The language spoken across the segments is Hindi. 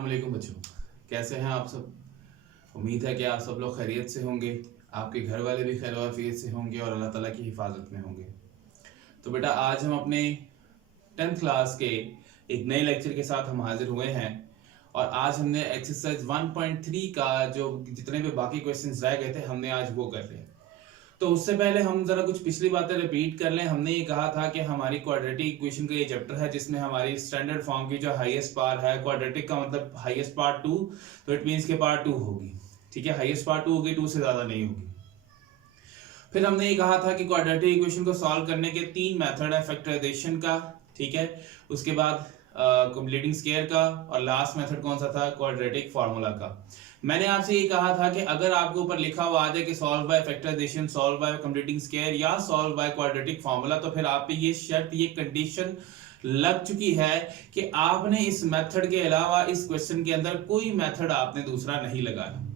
अस्सलाम वालेकुम बच्चों, कैसे हैं आप सब। उम्मीद है कि आप सब लोग खैरियत से होंगे, आपके घर वाले भी खैर वाफियत से होंगे और अल्लाह ताला की हिफाजत में होंगे। तो बेटा आज हम अपने 10th क्लास के एक नए लेक्चर के साथ हम हाजिर हुए हैं और आज हमने एक्सरसाइज 1.3 का जो जितने भी बाकी क्वेश्चंस रह गए थे हमने आज वो कर लिया। तो उससे पहले हम जरा कुछ पिछली बातें रिपीट कर लें। हमने ये कहा था कि हमारी क्वाड्रेटिक इक्वेशन का ये चैप्टर है जिसमें हमारी स्टैंडर्ड फॉर्म की जो हाईएस्ट पावर है, क्वाड्रेटिक का मतलब हाईएस्ट पावर 2, तो इट मींस के पावर 2 होगी। ठीक है, हाईएस्ट पावर 2 होगी, 2 से ज्यादा नहीं होगी। फिर हमने ये कहा था कि क्वाड्रेटिक इक्वेशन को सॉल्व करने के 3 मेथड है, फैक्टराइजेशन का, ठीक है, उसके बाद कंप्लीटिंग स्क्वायर का, और लास्ट मेथड कौन सा था, क्वाड्रेटिक फार्मूला का। मैंने आपसे ये कहा था कि अगर आपके ऊपर लिखा हुआ आ जाए कि solve by factorisation, solve by completing square या सॉल्व बाय क्वाड्रेटिक फार्मूला, तो फिर आप पे ये शर्त, ये कंडीशन लग चुकी है कि आपने इस मेथड के अलावा इस क्वेश्चन के अंदर कोई मेथड आपने दूसरा नहीं लगाना।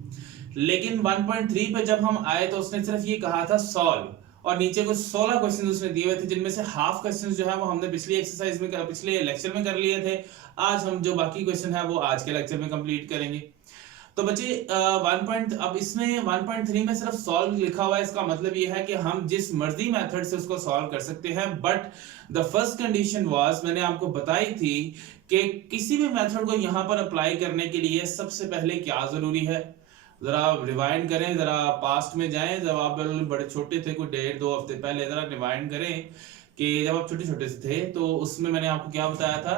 लेकिन 1.3 पे जब हम आए तो उसने सिर्फ ये कहा था सॉल्व, और नीचे कुछ 16 क्वेश्चन उसने दिए हुए थे जिनमें से हाफ क्वेश्चन जो है वो हमने पिछली एक्सरसाइज में पिछले लेक्चर में कर लिए थे। आज हम जो बाकी क्वेश्चन है वो आज के लेक्चर में कंप्लीट करेंगे। तो बच्चे अब इसमें 1.3 में सिर्फ सॉल्व लिखा हुआ है, इसका मतलब ये है कि हम जिस मर्जी मेथड से उसको सॉल्व कर सकते हैं, but the first condition was, मैंने आपको बताई थी कि किसी भी मेथड को यहां पर अप्लाई करने के लिए सबसे पहले क्या जरूरी है। जरा रिवाइंड करें, जरा पास्ट में जाएं, जब आप बड़े छोटे थे, कोई 1.5-2 हफ्ते पहले, जरा रिवाइंड करें कि जब आप छोटे छोटे से थे तो उसमें मैंने आपको क्या बताया था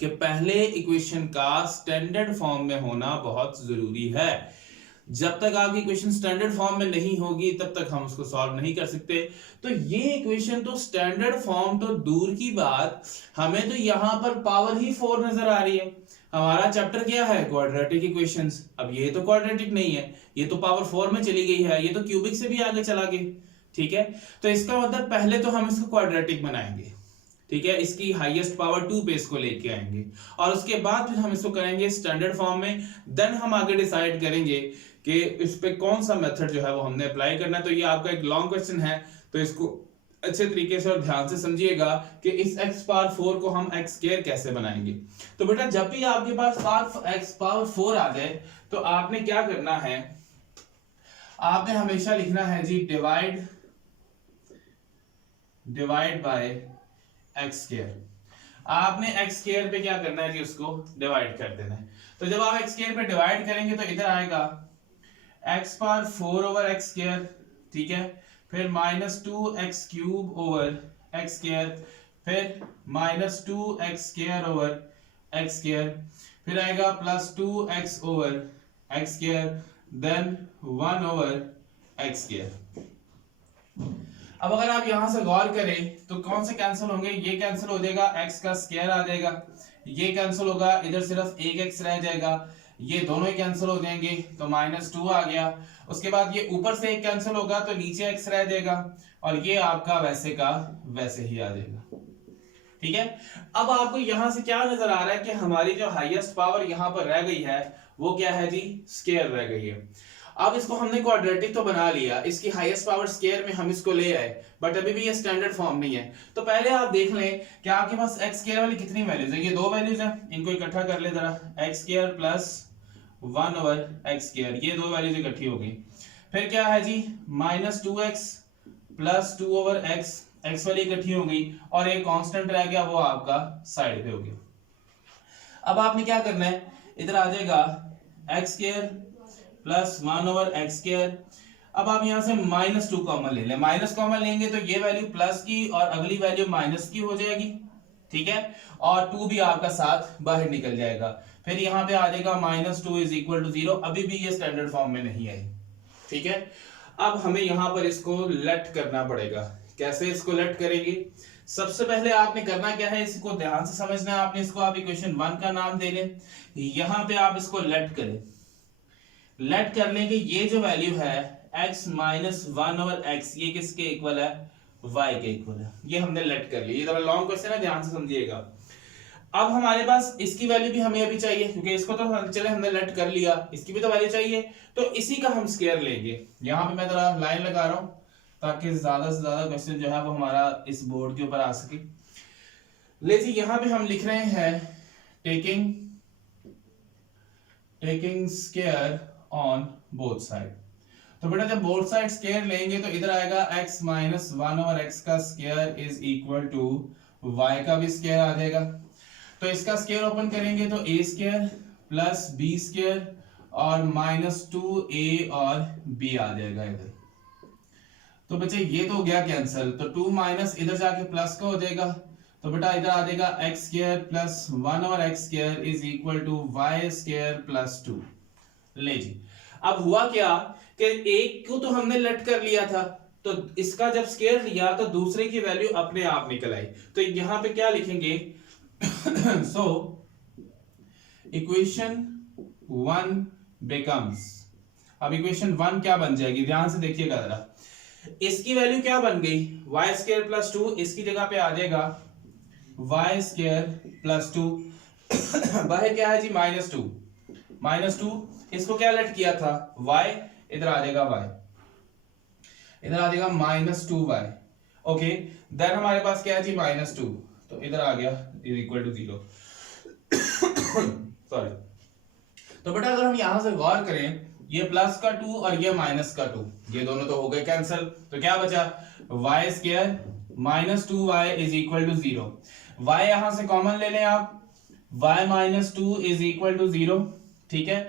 कि पहले इक्वेशन का स्टैंडर्ड फॉर्म में होना बहुत जरूरी है। जब तक आपकी इक्वेशन स्टैंडर्ड फॉर्म में नहीं होगी तब तक हम उसको सॉल्व नहीं कर सकते। तो ये इक्वेशन तो स्टैंडर्ड फॉर्म तो दूर की बात, हमें तो यहां पर पावर ही 4 नजर आ रही है। हमारा चैप्टर क्या है, क्वाड्रेटिक इक्वेशंस। अब ये तो क्वाड्रेटिक नहीं है, ये तो पावर 4 में चली गई है, ये तो क्यूबिक से भी आगे चला गया। ठीक है, तो इसका मतलब पहले तो हम इसको क्वाड्रेटिक बनाएंगे, ठीक है, इसकी हाईएस्ट पावर 2 पे इसको लेके आएंगे और उसके बाद फिर हम इसको करेंगे स्टैंडर्ड फॉर्म में। देन हम आगे डिसाइड करेंगे कि इस पे कौन सा मेथड जो है वो हमने अप्लाई करना है। तो ये आपका एक लॉन्ग क्वेश्चन है, तो इसको अच्छे तरीके से और ध्यान से समझिएगा कि इस x पावर 4 को हम x स्क्वायर कैसे बनाएंगे। तो बेटा जब भी आपके पास x पावर 4 आ जाए तो आपने क्या करना है, आपने हमेशा लिखना है जी डिवाइड बाय एक्स स्क्वायर। आपने एक्स स्क्वायर पे क्या करना है जी, उसको डिवाइड कर देना है। तो जब आप एक्स स्क्वायर पे डिवाइड करेंगे तो इधर आएगा x power 4 over x square, ठीक है, फिर -2x cube over x square, फिर -2x square over x square, फिर आएगा +2x over x square, then 1 over x square. अब अगर आप यहां से गौर करें तो कौन से कैंसिल होंगे, ये कैंसिल हो जाएगा, x का स्क्वायर आ जाएगा, ये कैंसिल होगा, इधर सिर्फ एक x रह जाएगा, ये दोनों ही कैंसिल हो जाएंगे तो -2 आ गया। उसके बाद ये ऊपर से एक कैंसिल होगा तो नीचे x रह जाएगा और ये आपका वैसे का वैसे ही आ जाएगा। ठीक है, अब आपको यहां से क्या नजर आ रहा है कि हमारी जो हाईएस्ट पावर यहां पर रह गई है वो क्या है जी, स्क्वायर रह गई है। अब इसको हमने क्वाड्रेटिक तो बना लिया, इसकी हाईएस्ट पावर स्क्वायर में हम इसको ले आए, बट अभी भी ये स्टैंडर्ड फॉर्म नहीं है। तो पहले आप देख लें कि आपके पास x स्क्वायर वाली कितनी वैल्यूज है, ये 2 वैल्यूज हैं, इनको इकट्ठा कर ले जरा, x square plus 1 over x square, ये 2 वैल्यूज इकट्ठी हो गई। फिर क्या है जी, -2x प्लस 2 ओवर x वाली इकट्ठी हो गई और एक कांस्टेंट रह गया, वो आपका साइड पे हो गया। अब आपने क्या करना है, इधर आ जाएगा x square plus 1 over x square. अब आप यहां से -2 कॉमन ले लें, माइनस कॉमन लेंगे तो ये वैल्यू प्लस की और अगली वैल्यू माइनस की हो जाएगी, ठीक है, और 2 भी आपका साथ बाहर निकल जाएगा। फिर यहां पे आ जाएगा -2 = 0, अभी भी ये स्टैंडर्ड फॉर्म में नहीं आई, ठीक है। अब हमें यहां पर इसको लेट करना पड़ेगा। कैसे इसको लेट करेंगे, सबसे पहले आपने करना क्या है, इसको ध्यान से समझना है। आपने इसको आप इक्वेशन 1 का नाम दे लें, यहां पे आप इसको लेट करें। लेट कर लेंगे ये जो वैल्यू है x - 1 ओवर x, ये किसके इक्वल है, y के इक्वल है। ये हमने लेट कर लिया, ये थोड़ा लॉन्ग क्वेश्चन है, ध्यान से समझिएगा। अब हमारे पास इसकी वैल्यू भी हमें अभी चाहिए, क्योंकि इसको तो चले हमने लेट कर लिया, इसकी भी तो वैल्यू चाहिए, तो इसी का हम स्क्वायर लेंगे। यहां पे मैं जरा लाइन लगा रहा हूं ताकि ज्यादा से ज्यादा क्वेश्चन जो है वो हमारा इस बोर्ड के ऊपर आ सके। ले जी, यहां पे हम लिख रहे हैं taking taking square on both side. तो बेटा जब बोथ साइड स्क्वायर लेंगे तो इधर आएगा x माइनस 1 ओवर x का square is equal to y का भी स्क्वायर आ जाएगा। तो इसका स्क्वायर ओपन करेंगे तो a square plus b square और माइनस 2a और b आ जाएगा इधर। तो बच्चे ये तो हो गया कैंसिल, तो 2 माइनस इधर जाके प्लस का हो जाएगा, तो बेटा इधर आ जाएगा x square plus 1 over x square is equal to y square plus 2। ले जी, अब हुआ क्या कि एक को तो हमने लेट कर लिया था, तो इसका जब स्क्वायर लिया तो दूसरे की वैल्यू अपने आप निकल आई। तो यहां पे क्या लिखेंगे सो इक्वेशन 1 बिकम्स, अब इक्वेशन 1 क्या बन जाएगी, ध्यान से देखिएगा जरा। इसकी वैल्यू क्या बन गई, y स्क्वायर प्लस 2, इसकी जगह पे आ जाएगा y स्क्वायर प्लस 2 वह क्या है जी माइनस 2, माइनस 2 इसको क्या लेट किया था y, इधर आ जाएगा y, इधर आ जाएगा माइनस 2y। ओके, देन हमारे पास क्या है जी माइनस 2, तो इधर आ गया इज इक्वल टू 0। सॉरी, तो बेटा अगर हम यहां से गौर करें, ये प्लस का 2 और ये माइनस का 2, ये दोनों तो हो गए कैंसिल, तो क्या बचा y square minus 2y is equal to 0। y यहां से कॉमन ले लें आप, y minus 2 is equal to 0, ठीक है।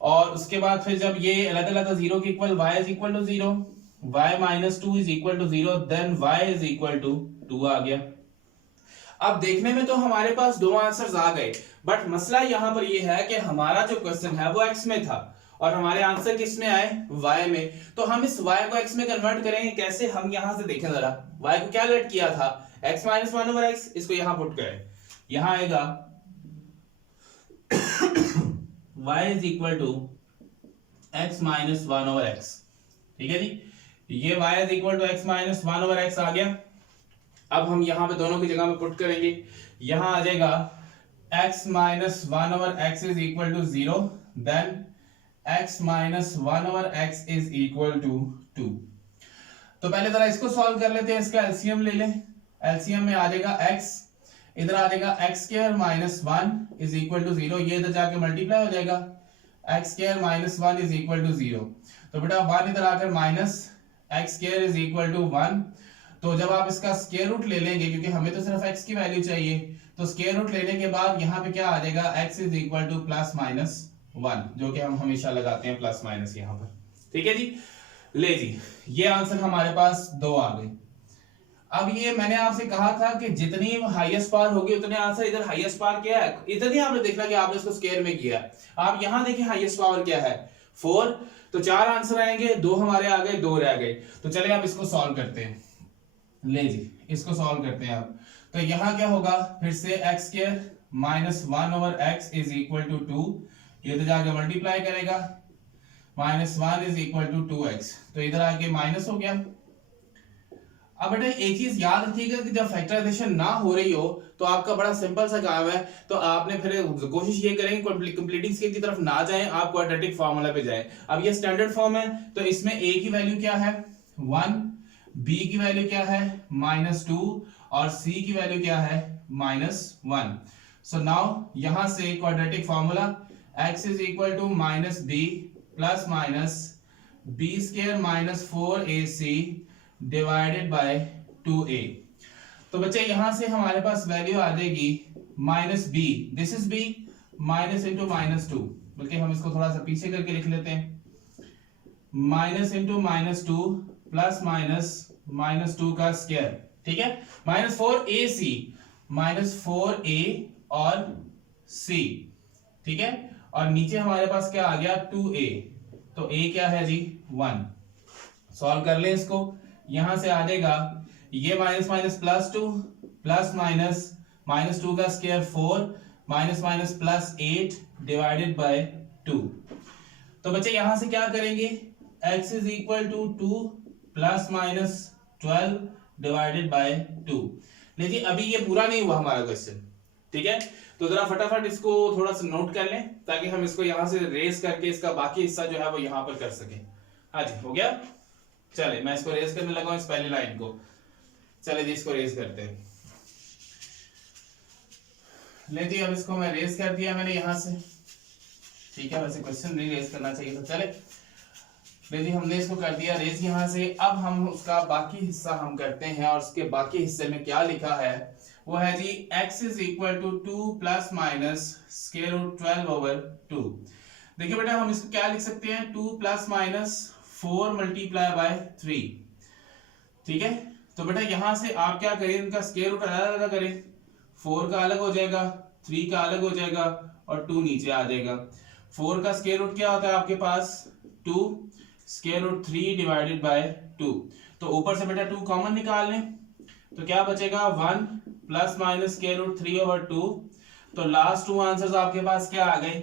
और उसके बाद फिर जब ये अलग अलग 0 के equal y is equal to 0, y minus 2 is equal to 0, then y is equal to 2 आ गया। अब देखने में तो हमारे पास दो आंसर्स आ गए, बट मसला यहां पर ये है कि हमारा जो क्वेश्चन है वो x में था और हमारे आंसर किस में आए y में। तो हम इस y को x में कन्वर्ट करेंगे कैसे, हम यहां से देखें जरा। y को क्या लेट किया था x माइनस 1 ओवर x, इसको यहां पुट करें, यहां आएगा y is equal to x minus 1 over x, ठीक है जी। ये y is equal to x minus 1 over x आ गया। अब हम यहां पे दोनों की जगह में पुट करेंगे, यहां आ जाएगा x minus 1 over x is equal to 0, then x minus 1 over x is equal to 2। तो पहले जरा इसको सॉल्व कर लेते हैं, इसका एलसीएम ले लें। एलसीएम में आ जाएगा x, इधर आ जाएगा x square minus 1 is equal to 0, ये इधर जाके मल्टीप्लाई हो जाएगा, x square minus 1 is equal to 0। तो बेटा 1 इधर आकर minus x square is equal to 1। तो जब आप इसका स्क्वायर रूट ले लेंगे, क्योंकि हमें तो सिर्फ x की वैल्यू चाहिए, तो स्क्वायर रूट लेने के बाद यहाँ पे क्या आ जाएगा x is equal two plus minus 1, जो कि हम हमेशा लगाते हैं प्लस माइनस यहाँ पर, ठीक है जी। ले जी, ये आंसर हमारे पास 2 आ गए। अब ये मैंने आपसे कहा था कि जितनी हाईएस्ट पावर होगी उतने आंसर, इधर हाईएस्ट पावर क्या है, इधर नहीं आपने देखना कि आपने उसको स्क्वायर में किया, आप यहां देखिए हाईएस्ट पावर क्या है 4, तो 4 आंसर आएंगे, 2 हमारे आ गए, 2 रह गए। तो चलिए आप इसको सॉल्व करते हैं। ले जी, इसको सॉल्व करते हैं आप। तो यहां क्या होगा, फिर से x square minus 1 over x is equal to 2, ये तो जाके मल्टीप्लाई करेगा, minus 1 is equal to 2x, तो इधर आके माइनस हो गया। अब बेटा एक चीज याद रखिएगा कि जब फैक्टराइजेशन ना हो रही हो तो आपका बड़ा सिंपल सा काम है, तो आपने फिर कोशिश ये करेंगे कंप्लीटिंग स्केल की तरफ ना जाएं, आप क्वाड्रेटिक फार्मूला पे जाएं। अब ये स्टैंडर्ड फॉर्म है, तो इसमें a की वैल्यू क्या है 1, b की वैल्यू क्या है माइनस 2 और c की वैल्यू क्या है माइनस 1। सो नाउ यहां से quadratic formula x is equal to minus b plus minus b square minus 4ac divided by 2a। तो बच्चे यहां से हमारे पास वैल्यू आ जाएगी minus b, this is b, minus into minus 2, बल्कि हम इसको थोड़ा सा पीछे करके लिख लेते हैं, minus into minus 2 plus minus minus 2 का स्क्वायर, ठीक है, माइनस 4ac, माइनस 4a और c, ठीक है, और नीचे हमारे पास क्या आ गया 2a, तो a क्या है जी 1। सॉल्व कर लें इसको, यहां से आ जाएगा ये minus minus plus 2 plus minus minus 2 का square 4 minus minus plus 8 divided by 2। तो बच्चे यहां से क्या करेंगे, x is equal to 2 plus minus 12 divided by 2। लेकिन अभी ये पूरा नहीं हुआ हमारा क्वेश्चन, ठीक है, तो जरा फटाफट इसको थोड़ा सा नोट कर लें ताकि हम इसको यहां से रेस करके इसका बाकी हिस्सा जो है वो यहां पर कर सकें। हाँ जी, हो गया। चले मैं इसको रेस करने लगा हूं, इस पहली लाइन को, चले जी इसको रेस करते हैं। ले जी, अब इसको मैं रेस कर दिया मैंने यहां से, ठीक है, वैसे क्वेश्चन नहीं रेज करना चाहिए था। चले जी, हमने इसको कर दिया रेज यहाँ से। अब हम उसका बाकी हिस्सा हम करते हैं, और उसके बाकी हिस्से में क्या लिखा है वो है जी x is equal to 2 plus minus square root 12 over 2। देखिए बेटा, हम इसको क्या लिख सकते हैं, 2 प्लस माइनस 4 मल्टीप्लाई बाय 3। ठीक है, तो बेटा यहां से आप क्या करें, इनका स्क्वायर रूट अलग अलग करें, 4 का अलग हो जाएगा, 3 का अलग हो जाएगा और 2 नीचे आ जाएगा। 4 का स्क्वायर रूट क्या होता है आपके पास, 2, स्क्वायर रूट 3 डिवाइडेड बाय 2। तो ऊपर से बेटा 2 कॉमन निकाल लें, तो क्या बचेगा 1 plus minus square root 3 over 2। तो लास्ट 2 आंसर्स आपके पास क्या आ गए,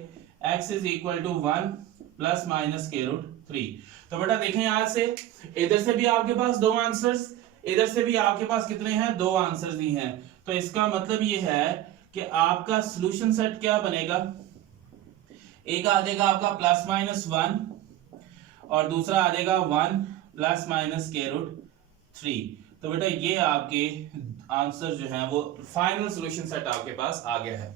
x is equal to 1 plus minus square root 3। तो बेटा देखें, यहां से इधर से भी आपके पास 2 आंसर्स, इधर से भी आपके पास कितने हैं, 2 आंसर्स ही हैं। तो इसका मतलब ये है कि आपका सॉल्यूशन सेट क्या बनेगा, एक आ जाएगा आपका प्लस माइनस 1 और दूसरा आ जाएगा 1 प्लस माइनस स्क्वायर रूट 3। तो बेटा ये आपके आंसर जो है वो फाइनल सॉल्यूशन सेट आपके पास आ गया है।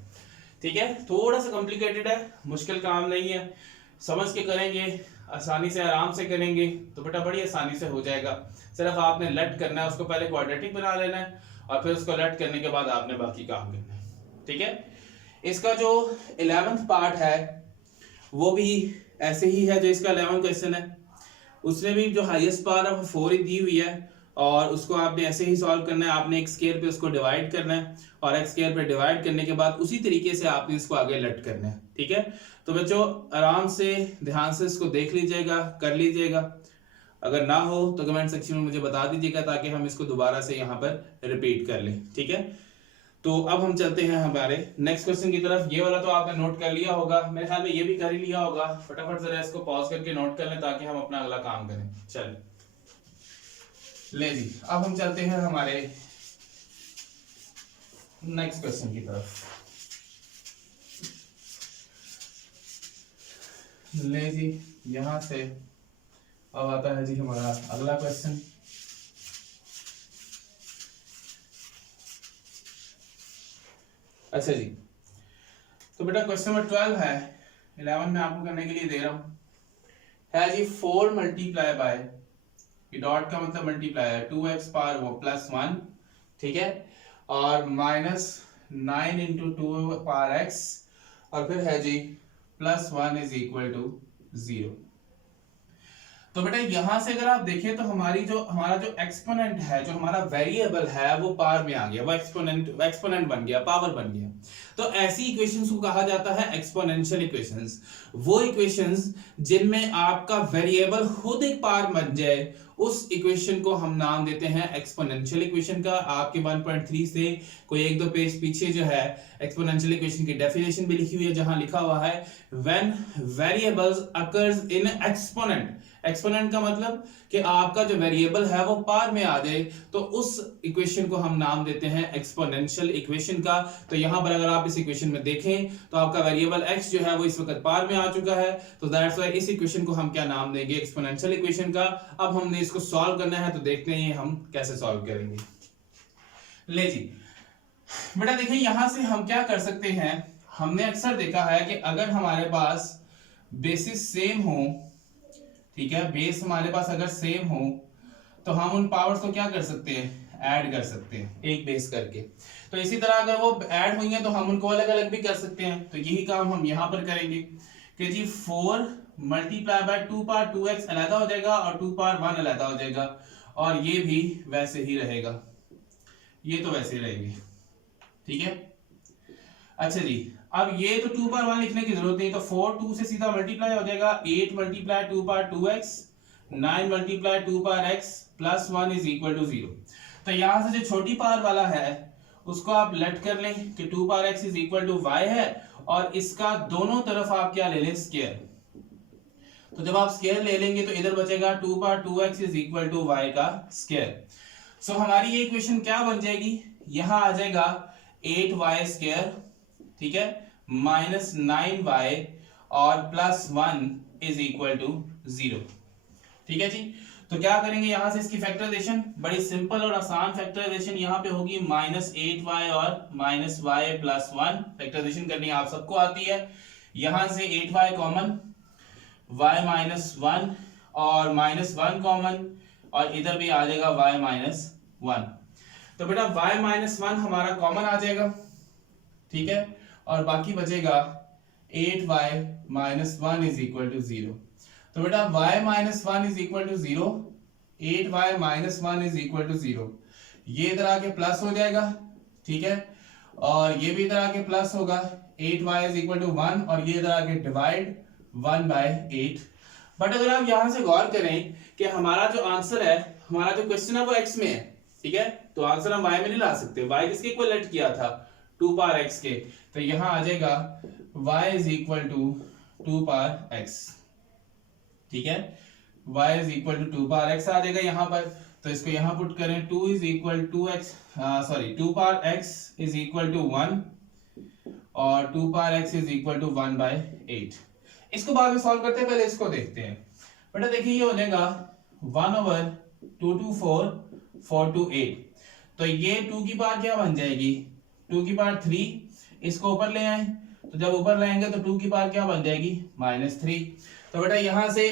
ठीक है, थोड़ा सा कॉम्प्लिकेटेड है, मुश्किल काम नहीं है, समझ के करेंगे, आसानी से आराम से करेंगे तो बेटा बड़ी आसानी से हो जाएगा। सिर्फ आपने लेट करना है, उसको पहले क्वाड्रेटिक बना लेना है और फिर उसको लेट करने के बाद आपने बाकी काम करना है। ठीक है, इसका जो 11th पार्ट है वो भी ऐसे ही है जो इसका 11th क्वेश्चन है, उसमें भी जो हाईएस्ट पावर है वो 4 ही दी हुई है और उसको आपने ऐसे ही सॉल्व करना है। आपने x स्क्वायर पे उसको डिवाइड करना है और x स्क्वायर पे डिवाइड करने के बाद उसी तरीके से आपने इसको आगे लट करना है। ठीक है, तो बच्चों आराम से ध्यान से इसको देख लीजिएगा, कर लीजिएगा। अगर ना हो तो कमेंट सेक्शन में मुझे बता दीजिएगा ताकि हम इसको दोबारा से यहाँ पर रिपीट कर लें। ठीक है, तो अब हम चलते हैं हमारे नेक्स्ट क्वेश्चन की तरफ। ये वाला तो आपने नोट कर लिया होगा, मेरे ख्याल में ये भी कर ही लिया होगा। फटाफट जरा इसको पॉज करके नोट कर लें ताकि हम अपना अगला काम करें। चल ले जी, अब हम चलते हैं हमारे नेक्स्ट क्वेश्चन की तरफ। ले जी, यहां से अब आता है जी हमारा अगला क्वेश्चन। अच्छा जी, तो बेटा क्वेश्चन नंबर 12 है, 11 में आपको करने के लिए दे रहा हूं, है जी 4 मल्टीप्लाई बाय, ये डॉट का मतलब मल्टीप्लाई है, 2x पावर वो प्लस 1। ठीक है, और माइनस 9 इंटू 2 पावर x और फिर है जी प्लस 1 इज इक्वल टू 0। तो बेटा यहां से अगर आप देखें तो हमारा जो एक्सपोनेंट है, जो हमारा वेरिएबल है वो पावर में आ गया, वो एक्सपोनेंट बन गया, पावर बन गया। तो ऐसी इक्वेशंस को कहा जाता है एक्सपोनेंशियल इक्वेशंस। वो इक्वेशंस जिनमें आपका वेरिएबल खुद एक पावर बन जाए, उस इक्वेशन को हम नाम देते हैं एक्सपोनेंशियल इक्वेशन का। आपके 1.3 से कोई 1-2 पेज पीछे जो है एक्सपोनेंशियल इक्वेशन की डेफिनेशन भी लिखी हुई है, जहां लिखा हुआ है when variables occurs in exponent. Exponent का मतलब कि आपका जो वेरिएबल है वो पावर में आ जाए, तो उस इक्वेशन को हम नाम देते हैं एक्सपोनेंशियल इक्वेशन का। तो यहां पर अगर आप इस इक्वेशन में देखें तो आपका वेरिएबल x जो है वो इस वक्त पावर में आ चुका है, तो दैट्स व्हाई इस इक्वेशन को हम क्या नाम देंगे, एक्सपोनेंशियल इक्वेशन का। अब हमने इसको सॉल्व करना है, तो देखते हैं हम कैसे सॉल्व करेंगे। ले जी बेटा देखिए, यहां से हम क्या कर सकते हैं, हमने अक्सर देखा है कि अगर हमारे पास बेसिस सेम हो, ठीक है, बेस हमारे पास अगर सेम हो तो हम उन पावर्स को क्या कर सकते हैं, ऐड कर सकते हैं एक बेस करके। तो इसी तरह अगर वो ऐड हुई हैं तो हम उनको अलग अलग भी कर सकते हैं। तो यही काम हम यहां पर करेंगे कि जी 4 मल्टीप्लाई बाय 2 पावर 2x अलग हो जाएगा और 2 पावर 1 अलग हो जाएगा, और ये भी वैसे ही रहेगा, ये तो वैसे ही रहेंगे। ठीक है, अच्छा जी, अब ये तो 2 पावर 1 लिखने की जरूरत नहीं, तो 4 2 से सीधा मल्टीप्लाई हो जाएगा, 8 multiply 2 power 2x, 9 multiply 2 power x plus 1 is equal to 0। तो यहां से जो छोटी पावर वाला है उसको आप लेट कर लें कि 2 power x is equal to y है, और इसका दोनों तरफ आप क्या ले लें, स्क्वायर। तो जब आप स्क्वायर ले लेंगे तो इधर बचेगा 2 power 2x is equal to y का स्क्वायर। सो हमारी ये इक्वेशन क्या बन जाएगी, यहां आ जाएगा 8y स्क्वायर, ठीक है, माइनस 9y और प्लस 1 इज इक्वल टू 0। ठीक है जी, तो क्या करेंगे यहां से इसकी फैक्टराइजेशन, बड़ी सिंपल और आसान फैक्टराइजेशन यहां पे होगी, माइनस 8y और माइनस y प्लस 1 फैक्टराइजेशन करनी आप सबको आती है। यहां से 8y कॉमन, y -1 और -1 कॉमन, और इधर भी आ जाएगा y -1। तो बेटा y -1 हमारा कॉमन आ जाएगा, ठीक है, और बाकी बचेगा 8y -1 इज इक्वल टू 0। तो बेटा y -1 is equal to 0, 8y -1 is equal to 0, ये इधर आके प्लस हो जाएगा, ठीक है, और ये भी इधर आके प्लस होगा, 8y इज इक्वल टू 1, और ये इधर आके डिवाइड 1/8। बट अगर आप यहां से गौर करें कि हमारा जो आंसर है, हमारा जो क्वेश्चन है वो x में है, ठीक है, तो आंसर हम y में नहीं ला सकते, y किसके इक्वल किया था, 2 पावर x के, तो यहां आ जाएगा y is equal to 2 power x, ठीक है, y is equal to 2 power x आ जाएगा यहाँ पर, तो इसको यहाँ पुट करें, 2 is equal to x, sorry 2 power x is equal to 1 और 2 power x is equal to 1/8। इसको बाद में सॉल्व करते हैं, पहले इसको देखते हैं। बेटा देखिए ये हो जाएगा 1/2 to 4 4 to 8, तो ये 2 की पावर क्या बन जाएगी, 2 की पावर 3, इसको ऊपर ले आए, तो जब ऊपर लाएंगे तो 2 की पावर क्या बन जाएगी, -3। तो बेटा यहां से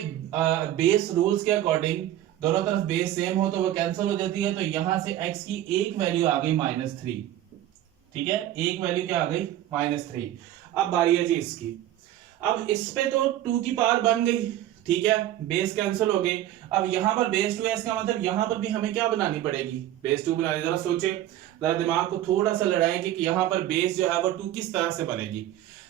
बेस रूल्स के अकॉर्डिंग दोनों तरफ बेस सेम हो तो वो कैंसिल हो जाती है, तो यहां से x की एक वैल्यू आ गई -3, ठीक है, एक वैल्यू क्या आ गई -3। अब बारी है जी इसकी, अब इस पे तो 2 की पावर बन गई, ठीक है, बेस कैंसिल हो गए, अब यहां पर बेस 2 है, इसका मतलब यहां पर भी हमें क्या बनानी पड़ेगी, बेस 2 बनानी। जरा सोचे, जरा दिमाग को थोड़ा सा लड़ाएं कि यहां पर बेस जो है वो 2 किस तरह से बनेगी।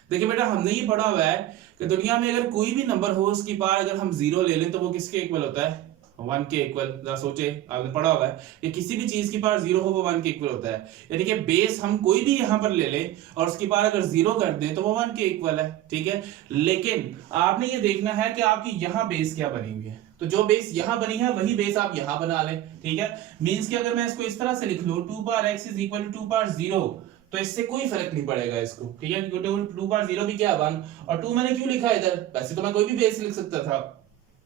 देखिए बेटा हमने ये पढ़ा हुआ है कि दुनिया में अगर कोई भी नंबर हो उसकी पावर अगर हम 0 ले लें तो वो किसके इक्वल होता है, 1 के इक्वल। जरा सोचे, आपने पढ़ा हुआ है कि किसी भी चीज की पावर 0 हो वो 1 के इक्वल होता है, यानी कि बेस हम कोई भी यहां पर ले लें और उसकी पावर अगर 0 कर दें तो वो 1 के इक्वल है, ठीक है। लेकिन आपने ये देखना है कि आपकी यहां बेस क्या बनी हुई है, तो जो बेस यहां बनी है वही बेस आप यहां बना लें, ठीक है। मींस कि अगर मैं इसको इस तरह से लिख लूं 2 power x is equal to 2 power 0, तो इससे कोई फर्क नहीं पड़ेगा इसको, ठीक है, क्योंकि 2 पावर 0 भी क्या 1, और 2 मैंने क्यों लिखा इधर, वैसे तो मैं कोई भी बेस लिख सकता था,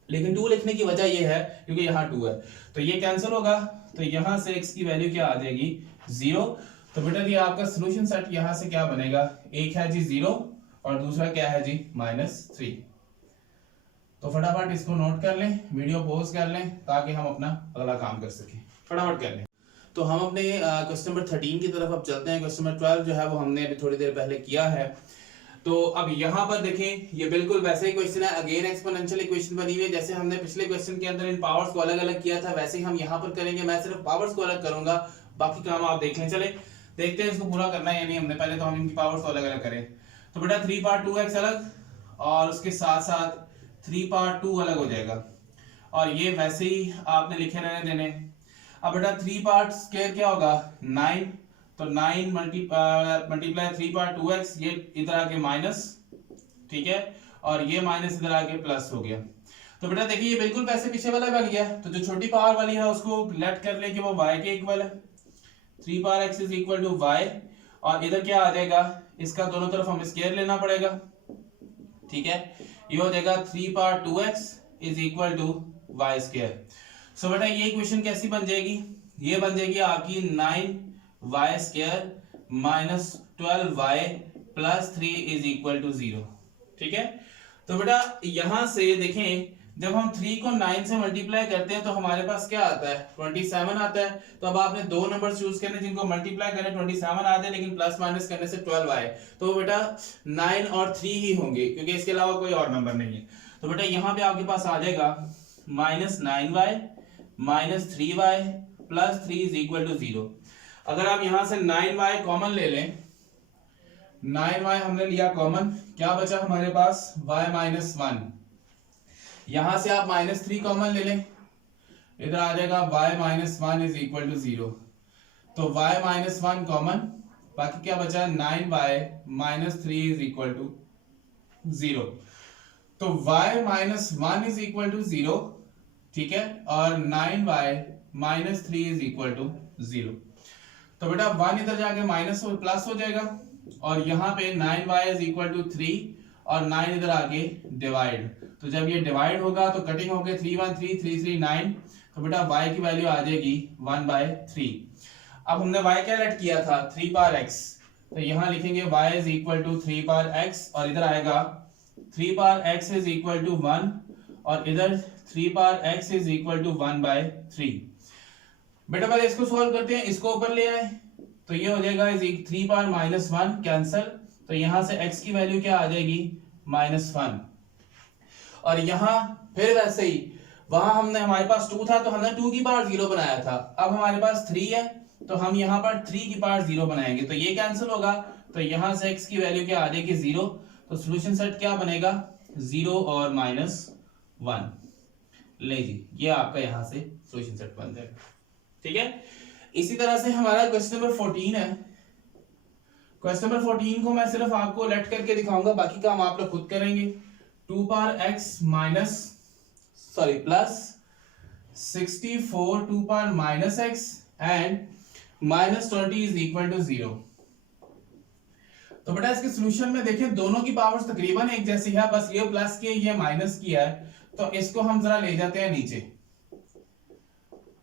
लेकिन 2 लिखने की वजह ये है क्योंकि यहाँ 2 है, तो ये कैंसिल होगा, तो यहां से x की वैल्यू क्या आ जाएगी 0। तो बेटा ये आपका सॉल्यूशन सेट यहां से क्या बनेगा, एक है जी 0 और दूसरा क्या है जी -3। तो फटाफट इसको नोट कर लें, वीडियो पॉज कर लें ताकि हम अपना अगला काम कर सकें, फटाफट कर लें। तो हम अपने क्वेश्चन नंबर 13 की तरफ अब चलते हैं। क्वेश्चन नंबर 12 जो है वो हमने अभी थोड़ी देर पहले किया है। तो अब यहाँ पर देखें, ये बिल्कुल वैसे ही क्वेश्चन है, अगेन एक्सपोनेंशियल इक्वेशन बनी हुई है, जैसे हमने पिछले क्वेश्चन के अंदर इन पावर्स को अलग अलग किया था वैसे ही हम यहाँ पर करेंगे। मैं सिर्फ पावर्स को अलग करूंगा, बाकी काम आप देख लें। चले देखते हैं इसको पूरा करना है या नहीं हमने, पहले तो हम इनकी पावर्स को अलग अलग करें। तो बेटा 3 पावर 2x अलग और उसके साथ साथ 3 पावर 2 अलग हो जाएगा, और ये वैसे ही आपने लिखे रहने देने। अब बेटा 3 पावर स्क्वायर क्या होगा 9, तो 9 मल्टीप्लाई 3 पावर 2x, ये इधर आके माइनस, ठीक है, और ये माइनस इधर आके प्लस हो गया। तो बेटा देखिए ये बिल्कुल पैसे पीछे वाला बन गया, तो जो छोटी पावर वाली है उसको लेट कर ले कि वो y के इक्वल है, 3 power x is equal to y, और इधर क्या आ जाएगा, इसका दोनों तरफ हम स्क्वायर लेना पड़ेगा, ठीक है, ये हो जाएगा 3 power 2x is equal to y square. So बेटा ये इक्वेशन कैसी बन जाएगी, ये बन जाएगी आपकी 9y square minus 12y plus 3 is equal to 0, ठीक है। तो बेटा यहां से देखें, जब हम 3 को 9 से मल्टीप्लाई करते हैं तो हमारे पास क्या आता है 27 आता है। तो अब आपने दो नंबर चूज करने जिनको मल्टीप्लाई करें 27 आ जाए, लेकिन प्लस माइनस करने से 12 आए, तो बेटा 9 और 3 ही होंगे क्योंकि इसके अलावा कोई और नंबर नहीं है। तो बेटा यहाँ पे आपके पास आ जाएगा -9y minus 3y plus 3 is equal to 0। अगर आप यहां से 9y कॉमन ले लें, 9y हमने लिया कॉमन, क्या बचा हमारे पास y माइनस 1, यहां से आप -3 कॉमन ले लें, इधर आ जाएगा y minus 1 is equal to 0। तो y माइनस 1 कॉमन, बाकी क्या बचा 9y minus 3 is equal to 0। तो y minus 1 is equal to 0, ठीक है, और 9y minus 3 is equal to 0। तो बेटा 1 इधर जाके माइनस और प्लस हो जाएगा, और यहाँ पे 9y इज इक्वल टू 3 और 9 इधर आके डिवाइड, तो जब ये डिवाइड होगा तो कटिंग हो गई 3 1 3 3 3 9, तो बेटा y की वैल्यू आ जाएगी 1/3। अब हमने y क्या लेट किया था 3 पावर x, तो यहाँ लिखेंगे y is equal to 3 power x और इधर आएगा 3 power x is equal to 1 और इधर 3 power x is equal to 1/3। बेटा पहले इसको सॉल्व करते हैं, इसको ऊपर ले आए तो ये हो जाएगा 3 पावर -1 कैंसल, तो यहां से x की वैल्यू क्या आ जाएगी -1। और यहां फिर वैसे ही वहां हमने हमारे पास 2 था तो हमने 2 की पावर 0 बनाया था, अब हमारे पास 3 है तो हम यहाँ पर 3 की पावर 0 बनाएंगे तो ये कैंसिल होगा, तो यहां से x की वैल्यू क्या आ जाएगी 0, तो सॉल्यूशन सेट क्या बनेगा 0 और -1। ले जी ये आपका यहां से सॉल्यूशन सेट बन जाएगा। ठीक है, इसी तरह से हमारा क्वेश्चन नंबर 14 है। क्वेश्चन नंबर 14 को मैं सिर्फ आपको लेट करके दिखाऊंगा, बाकी काम आप लोग खुद करेंगे। 2 power x plus 64 2 power -x and -20 is equal to 0। तो बेटा इसके सॉल्यूशन में देखें दोनों की पावर्स तकरीबन एक जैसी है, बस ये प्लस की ये माइनस की है, तो इसको हम जरा ले जाते हैं नीचे,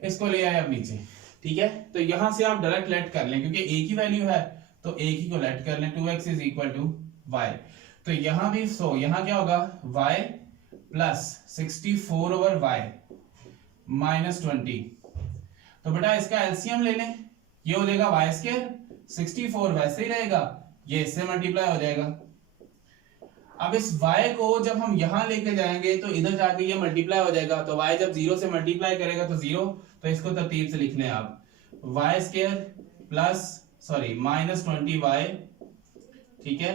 इसको ले आए अब नीचे। ठीक है, तो यहां से आप डायरेक्ट लेट कर लें क्योंकि एक ही वैल्यू है तो एक ही को लेट कर लें। 2x is equal to y, तो यहां भी यहां क्या होगा y प्लस 64 ओवर y -20। तो बेटा इसका एलसीएम ले लें, ये हो जाएगा y स्क्वायर, 64 वैसे ही रहेगा, ये इससे मल्टीप्लाई हो जाएगा। अब इस y को जब हम यहां लेके जाएंगे तो इधर जाके ये मल्टीप्लाई हो जाएगा, तो y जब 0 से मल्टीप्लाई करेगा तो 0, तो इसको तरतीब से लिख लें आप, y स्क्वायर प्लस -20y, ठीक है,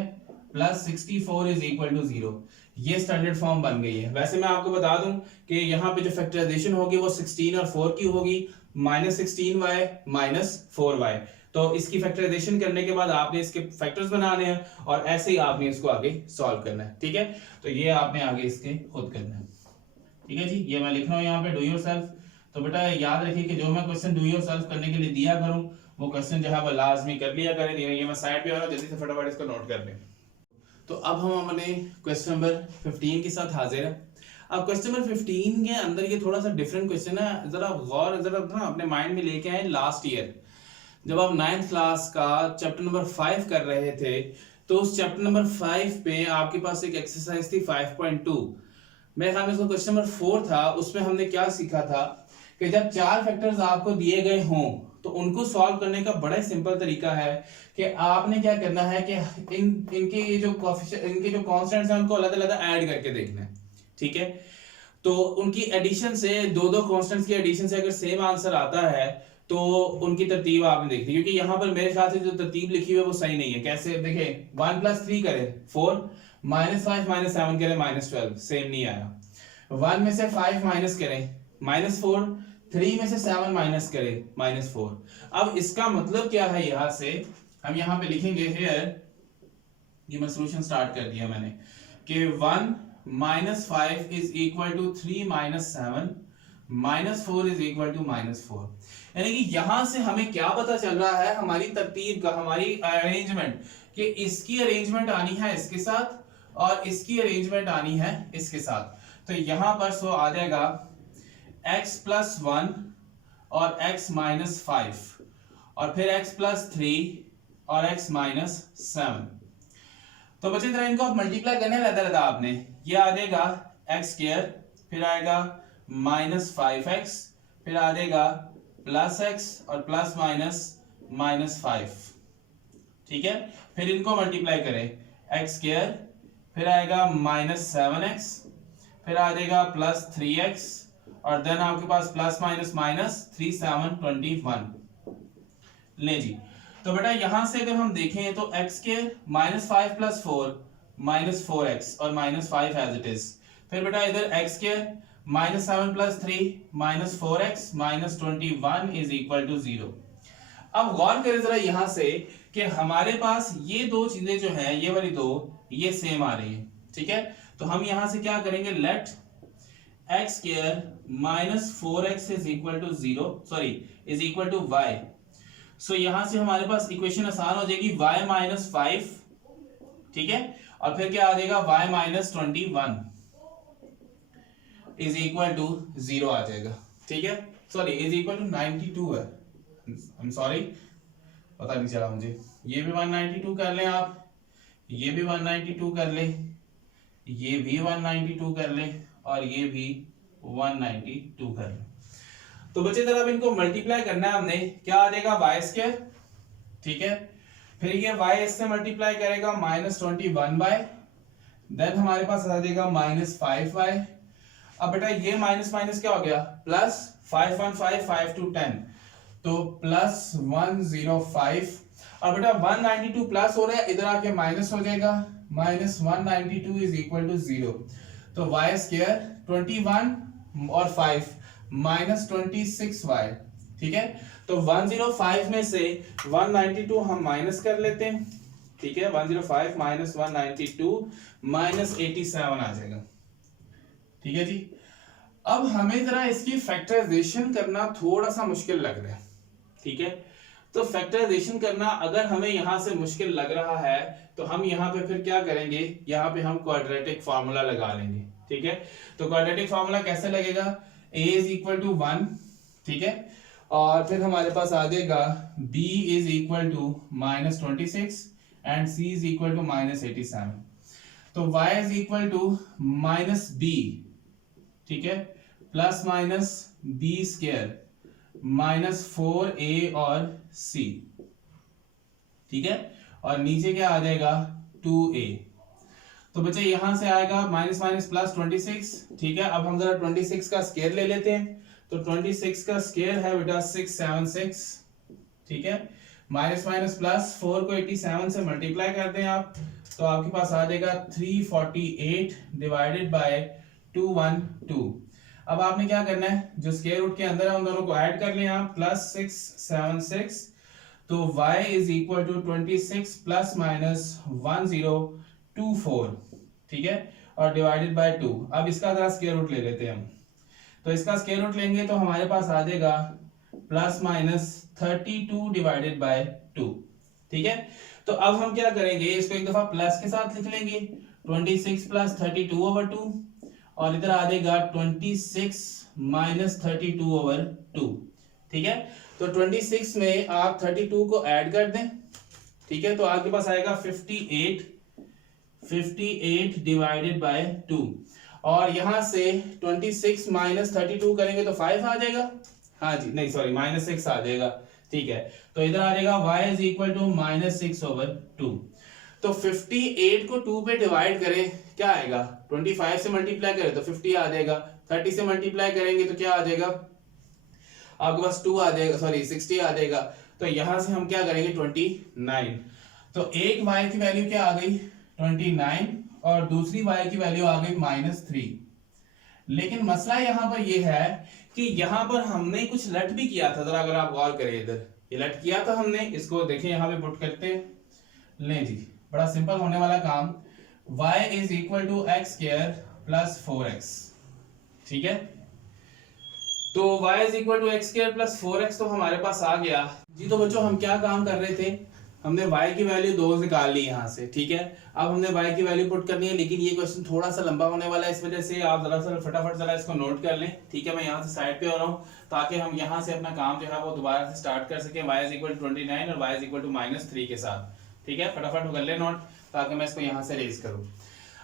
प्लस 64 इज इक्वल टू 0। ये स्टैंडर्ड फॉर्म बन गई है। वैसे मैं आपको बता दूं कि यहाँ पे जो फैक्टराइजेशन होगी वो 16 और 4 की होगी, -16y -4y। तो इसकी फैक्टराइजेशन करने के बाद आपने इसके फैक्टर्स बनाने हैं और ऐसे ही आपने इसको आगे सॉल्व करना है। ठीक है, तो ये आपने आगे इसके खुद करना है। ठीक है जी, ये मैं लिख रहा हूँ यहाँ पे डू योरसेल्फ। तो बेटा याद रखिए कि जो मैं क्वेश्चन डू योरसेल्फ करने के लिए दिया करूँ वो क्वेश्चन जो है वो लाजमी कर लिया करें। ये मैं साइड पे आ रहा हूँ, जल्दी से फटाफट इसको नोट कर लें। तो अब हम अपने क्वेश्चन नंबर 15 के साथ हाजिर है। अब क्वेश्चन नंबर 15 के अंदर ये थोड़ा सा डिफरेंट क्वेश्चन है, जरा ना अपने माइंड में लेके आए। लास्ट ईयर जब आप 9th क्लास का चैप्टर नंबर 5 कर रहे थे तो उस चैप्टर नंबर 5 पे आपके पास एक एक्सरसाइज थी 5.2, मेरे ख्याल में उसका क्वेश्चन नंबर 4 था। उसमें हमने क्या सीखा था कि जब 4 फैक्टर्स आपको दिए गए हों तो उनको सॉल्व करने का बड़ा सिंपल तरीका है कि आपने क्या करना है कि इनके जो कांस्टेंट्स हैं उनको अलग-अलग ऐड करके देखना है। ठीक है, तो उनकी एडिशन से दो कांस्टेंट्स की एडिशन से अगर सेम आंसर आता है तो उनकी तरतीब आपने देखनी, क्योंकि यहाँ पर मेरे ख्याल से जो तरतीब लिखी हुई है वो सही नहीं है। कैसे देखें, 1 + 3 करें 4, -5 - 7 करें -12, सेम नहीं आया। 1 में से 5 माइनस करें -4, 3 में से 7 माइनस करें -4। अब इसका मतलब क्या है, यहां से हम यहाँ पे लिखेंगे हियर, ये मैं सॉल्यूशन स्टार्ट कर दिया मैंने कि 1 - 5 is equal to 3 - 7 -4 is equal to -4। यानी कि यहां से हमें क्या पता चल रहा है, हमारी तरतीब का, हमारी अरेंजमेंट, कि इसकी अरेंजमेंट आनी है इसके साथ और इसकी अरेंजमेंट आनी है इसके साथ। तो यहां पर आ जाएगा x + 1 और x - 5 और फिर x + 3 और x - 7। तो बच्चे जरा इनको आप मल्टीप्लाई करने रहता आपने, ये आ जाएगा x², फिर आएगा -5x, फिर आ जाएगा +x और ± -5। ठीक है, फिर इनको मल्टीप्लाई करें x², फिर आएगा -7x, फिर आ जाएगा +3x और देन आपके पास ±-3 7 21। ले जी, तो बेटा यहां से अगर हम देखें तो x² -5 + 4 -4x और -5 एज इट इज। फिर बेटा इधर x² -7 + 3 -4x -21 is equal to 0। अब गौर करें जरा यहां से कि हमारे पास ये दो चीजें जो है, ये वाली दो, ये सेम आ रही है। ठीक है, तो हम यहां से क्या करेंगे, let x² -4x is equal to 0, sorry is equal to y। So यहां से हमारे पास इक्वेशन आसान हो जाएगी, y - 5, ठीक है, और फिर क्या आ जाएगा y - 21 इज इक्वल टू 0 आ जाएगा। ठीक है, सॉरी इज इक्वल टू 92 है, आई एम सॉरी पता नहीं चला मुझे। ये भी 192 कर लें आप, ये भी 192 कर ले, ये भी 192 कर ले, और ये भी 192 कर ले। तो बच्चे जरा अब इनको मल्टीप्लाई करना है हमने, क्या आ जाएगा वाई स्क्वायर, ठीक है। फिर ये y इससे मल्टीप्लाई करेगा -21y, देन हमारे पास आ जाएगा -5y। अब बेटा ये माइनस माइनस क्या हो गया प्लस, 5 1 5 5 2 10, तो +105। और बेटा 192 प्लस हो रहा है, इधर आके माइनस हो जाएगा, -192 इज इक्वल टू 0। तो y स्क्वायर 21 और 5 -26y, ठीक है। तो 105 में से 192 हम माइनस कर लेते हैं, ठीक है। 105 माइनस 192 -87 आ जाएगा, ठीक है जी। अब हमें जरा इसकी फैक्टराइजेशन करना थोड़ा सा मुश्किल लग रहा है, ठीक है। तो फैक्टराइजेशन करना अगर हमें यहां से मुश्किल लग रहा है तो हम यहाँ पे फिर क्या करेंगे, यहाँ पे हम क्वाड्रेटिक फार्मूला लगा लेंगे, ठीक है। तो क्वाड्रेटिक फार्मूला कैसे लगेगा, a इज इक्वल टू 1, ठीक है, और फिर हमारे पास आ जाएगा b is equal to -26 and c is equal to -87। तो y is equal to -b, ठीक है, plus minus b square -4a और c, ठीक है, और नीचे क्या आ जाएगा 2a। तो बच्चे यहां से आएगा माइनस माइनस प्लस 26, ठीक है। अब हम जरा 26 का स्क्वायर ले लेते हैं, तो 26 का स्क्वायर है बेटा 676, ठीक है। माइनस माइनस प्लस 4 को 87 से मल्टीप्लाई करते हैं आप, तो आपके पास आ जाएगा 348 डिवाइडेड बाय 212। अब आपने क्या करना है, जो स्क्वायर रूट के अंदर है उन दोनों को ऐड कर लें आप, +676, तो y is equal to 26 plus minus 1024, ठीक है, और डिवाइडेड बाय 2। अब इसका जरा स्क्वायर रूट ले लेते हैं हम, तो इसका स्क्वायर रूट लेंगे तो हमारे पास आ जाएगा +-32 डिवाइडेड बाय 2, ठीक है। तो अब हम क्या करेंगे, इसको एक दफा प्लस के साथ लिख लेंगे, 26 + 32/2, और इधर आ जाएगा 26 - 32/2, ठीक है। तो 26 में आप 32 को ऐड कर दें, ठीक है, तो आपके पास आएगा 58 डिवाइडेड बाय 2, और यहां से 26 - 32 करेंगे तो 5 आ जाएगा, हाँ जी, नहीं सॉरी -6 आ जाएगा, ठीक है। तो इधर आ जाएगा y इज इक्वल टू -6/2। तो 58 को 2 पे डिवाइड करें, क्या आएगा, 25 से मल्टीप्लाई करें तो 50 आ जाएगा, 30 से मल्टीप्लाई करेंगे तो क्या आ जाएगा आपके पास 2 आ जाएगा, सॉरी 60 आ जाएगा। तो यहां से हम क्या करेंगे 29, तो एक y की वैल्यू क्या आ गई 29, और दूसरी y की वैल्यू आ गई -3। लेकिन मसला यहां पर यह है कि यहां पर हमने कुछ लट भी किया था, जरा अगर आप गौर करें, इधर ये लट किया था हमने, इसको देखें यहां पे पुट करते हैं, लें जी, बड़ा सिंपल होने वाला काम, y is equal to x² + 4x, ठीक है। तो y is equal to x² + 4x तो हमारे पास आ गया जी। तो बच्चों हम क्या काम कर रहे थे, हमने y की वैल्यू 2 निकाल ली यहाँ से, ठीक है। अब हमने y की वैल्यू पुट करनी है, लेकिन ये क्वेश्चन थोड़ा सा लंबा होने वाला है, इस वजह से आप जरा सा फटाफट जरा इसको नोट कर लें, ठीक है। मैं यहाँ से साइड पे हो रहा हूँ ताकि हम यहाँ से अपना काम जो है वो दोबारा से स्टार्ट कर सकें, y इज इक्वल टू 29 और y इज इक्वल टू -3 के साथ, ठीक है। फटाफट कर ले नोट ताकि मैं इसको यहाँ से रेज करूँ।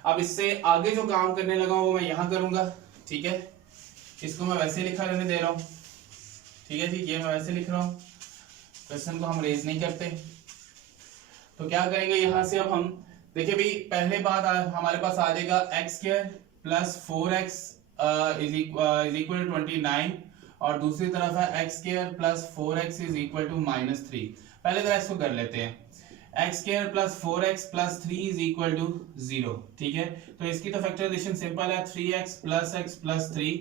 अब इससे आगे जो काम करने लगा हूँ वो मैं यहाँ करूँगा, ठीक है। इसको मैं वैसे लिखा रहने दे रहा हूँ, ठीक है जी, ये मैं वैसे लिख रहा हूँ, क्वेश्चन को हम रेज नहीं करते। तो क्या करेंगे यहाँ से, अब हम देखिए भाई, पहले बात हमारे पास आ जाएगा x² + 4x is equal to 29, और दूसरी तरफ है x² + 4x is equal to -3। पहले तरह इसको कर लेते हैं, x² + 4x + 3 is equal to 0, ठीक है। तो इसकी तो फैक्टराइजेशन सिंपल है, 3x + x + 3,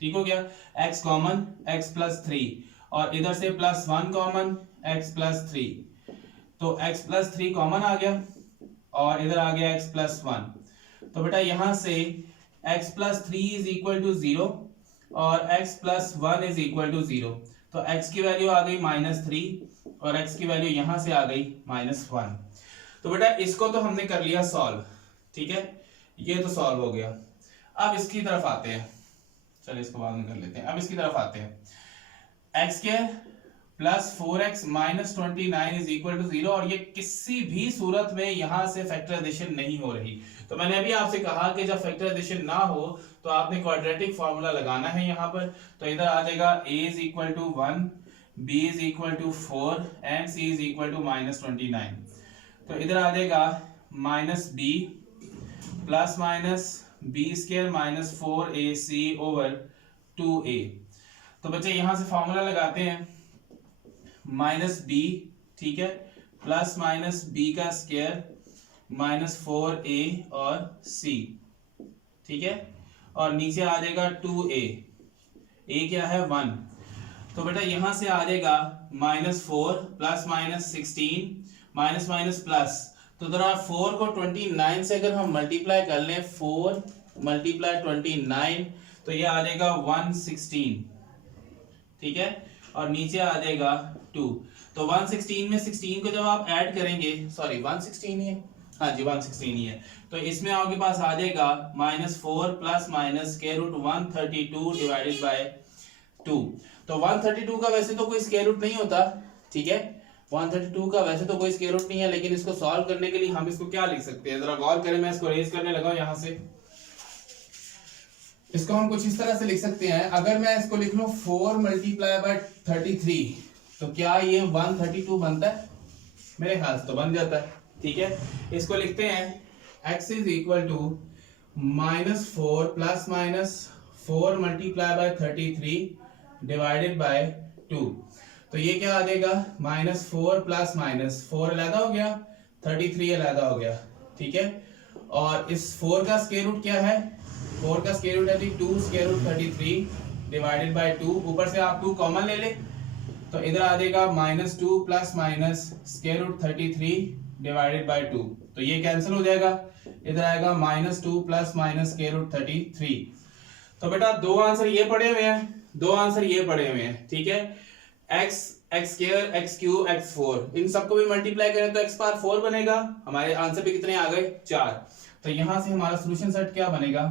ठीक हो गया, x कॉमन x + 3, और इधर से +1 कॉमन x + 3, तो x + 3 कॉमन आ गया, और इधर आ गया x + 1। तो बेटा यहां से x + 3 इज इक्वल टू 0 और x + 1 इज इक्वल टू 0, तो x की वैल्यू आ गई -3 और x की वैल्यू यहां से आ गई -1। तो बेटा इसको तो हमने कर लिया सॉल्व, ठीक है, ये तो सॉल्व हो गया। अब इसकी तरफ आते हैं, चलिए इसको बाद में कर लेते हैं। अब इसकी तरफ आते हैं, x² plus 4x minus 29 is equal to 0, और ये किसी भी सूरत में यहां से फैक्टराइजेशन नहीं हो रही। तो मैंने अभी आपसे कहा कि जब फैक्टराइजेशन ना हो तो आपने क्वाड्रेटिक फार्मूला लगाना है यहाँ पर। तो इधर आ जाएगा a is equal to 1, b is equal to 4 and c is equal to minus 29। तो इधर आ जाएगा minus b plus minus b square minus 4ac over 2a। तो बच्चे यहां से फार्मूला लगाते हैं, माइनस बी, ठीक है, प्लस माइनस बी का स्क्वायर माइनस 4a और c, ठीक है, और नीचे आ जाएगा 2a, a क्या है 1। तो बेटा यहां से आ जाएगा minus 4 plus minus 16 minus minus plus. तो जरा 4 को 29 से अगर हम मल्टीप्लाई कर लें, 4 मल्टीप्लाई 29, तो ये आ जाएगा 116, ठीक है, और नीचे आ जाएगा 2। तो 116 में 16 को जब आप ऐड करेंगे, सॉरी 116 ही है, हाँ जी 116 ही है, तो इसमें आपके पास आ जाएगा minus 4 plus minus square root 132 divided by 2। तो 132 का वैसे तो कोई स्क्वायर रूट नहीं होता, ठीक है, 132 का वैसे तो कोई स्क्वायर रूट नहीं है, लेकिन इसको सॉल्व करने के लिए हम इसको क्या लिख सकते हैं, जरा गौर करें। मैं इसको रेज करने लगा यहां से, इसको हम कुछ इस तरह से लिख सकते हैं। अगर मैं इसको लिख लूं 4 मल्टीप्लाई बाय 33, तो क्या ये 132 बनता है? मेरे ख्याल से तो बन जाता है, ठीक है। इसको लिखते हैं x is equal to minus 4 plus minus 4 multiply by 33 divided by 2। तो ये क्या आ जाएगा, माइनस 4 प्लस माइनस 4 अलग हो गया, 33 अलग हो गया, ठीक है, और इस 4 का स्क्वायर रूट क्या है, 4 का स्क्वायर रूट है 2 स्क्वायर रूट 33 डिवाइडेड बाय 2। ऊपर से आप 2 कॉमन ले ले, तो इधर आ जाएगा minus 2 plus minus square root 33 divided by 2। तो ये कैंसिल हो जाएगा, इधर आएगा minus 2 plus minus square root 33। तो बेटा दो आंसर ये पड़े हुए हैं, दो आंसर ये पड़े हुए हैं, ठीक है। x x square x cube x 4, इन सबको भी मल्टीप्लाई करें तो x पावर 4 बनेगा। हमारे आंसर पे कितने आ गए, 4। तो यहां से हमारा सोल्यूशन सेट क्या बनेगा,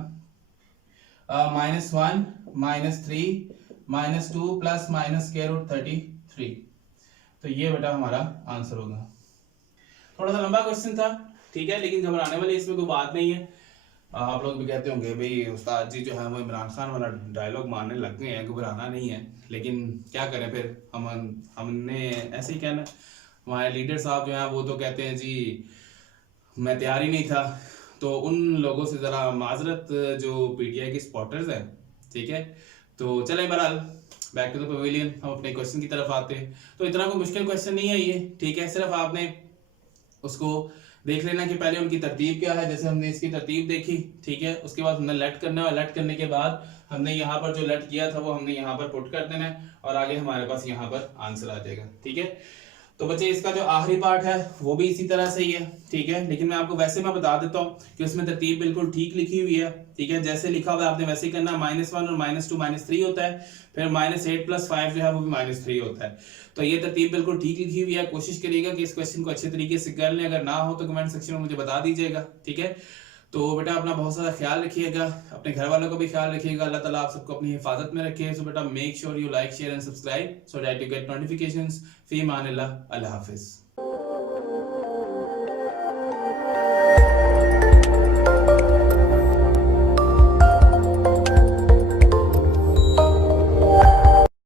-1 -3 -2 प्लस माइनस स्क्वायर रूट 33। तो ये बेटा हमारा आंसर होगा। थोड़ा सा लंबा क्वेश्चन था, ठीक है, लेकिन घबराने वाली इसमें कोई बात नहीं है। आप लोग भी कहते होंगे भाई उस्ताद जी जो है वो इमरान खान वाला डायलॉग मारने लग गए हैं, घबराना नहीं है, लेकिन क्या करें फिर, हमने ऐसे ही कहना। हमारे लीडर साहब जो हैं वो तो कहते हैं जी मैं तैयार ही नहीं था, तो उन लोगों से ज़रा माजरत जो पीटीआई के सपोर्टर्स हैं, ठीक है। तो चलें बहरहाल बैक टू द पवेलियन, हम अपने क्वेश्चन की तरफ आते हैं। तो इतना कोई मुश्किल क्वेश्चन नहीं है ये, ठीक है, सिर्फ आपने उसको देख लेना कि पहले उनकी तरतीब क्या है। जैसे हमने इसकी तरतीब देखी, ठीक है, उसके बाद हमने लेट करना है, लेट करने के बाद हमने यहाँ पर जो लेट किया था वो हमने यहाँ पर पुट कर देना है, और आगे हमारे पास यहाँ पर आंसर आ जाएगा, ठीक है। तो बच्चे इसका जो आखिरी पार्ट है वो भी इसी तरह से ही है, ठीक है, लेकिन मैं आपको वैसे मैं बता देता हूँ कि उसमें तरतीब बिल्कुल ठीक लिखी हुई है, ठीक है, जैसे लिखा हुआ है आपने वैसे ही करना। -1 और -2 -3 होता है, फिर -8 + 5 जो है वो भी -3 होता है। तो ये तरतीब बिल्कुल ठीक लिखी हुई है। कोशिश करिएगा कि इस क्वेश्चन को अच्छे तरीके से कर लें, अगर ना हो तो कमेंट सेक्शन में मुझे बता दीजिएगा, ठीक है। तो बेटा अपना बहुत सारा ख्याल रखिएगा, अपने घर वालों को भी ख्याल रखिएगा, अल्लाह ताला आप सबको अपनी हिफाजत में रखे। सो बेटा make sure you like share and subscribe so that you get notifications. फी मान अल्लाह, अल्लाह हाफिज।